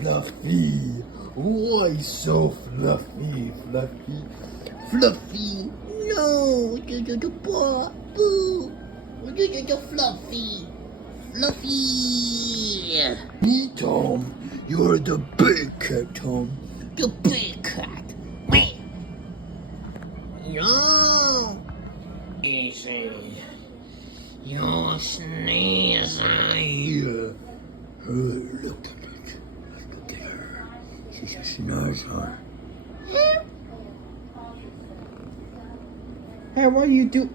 Fluffy. Why so fluffy, fluffy, fluffy? No, the paw, boo. The fluffy, fluffy. Me, Tom. You're the big cat, Tom. The big cat. Wait. No. Easy. You're sneezing. Look at it. Look at her. She's a sneezer. Hey, what you do?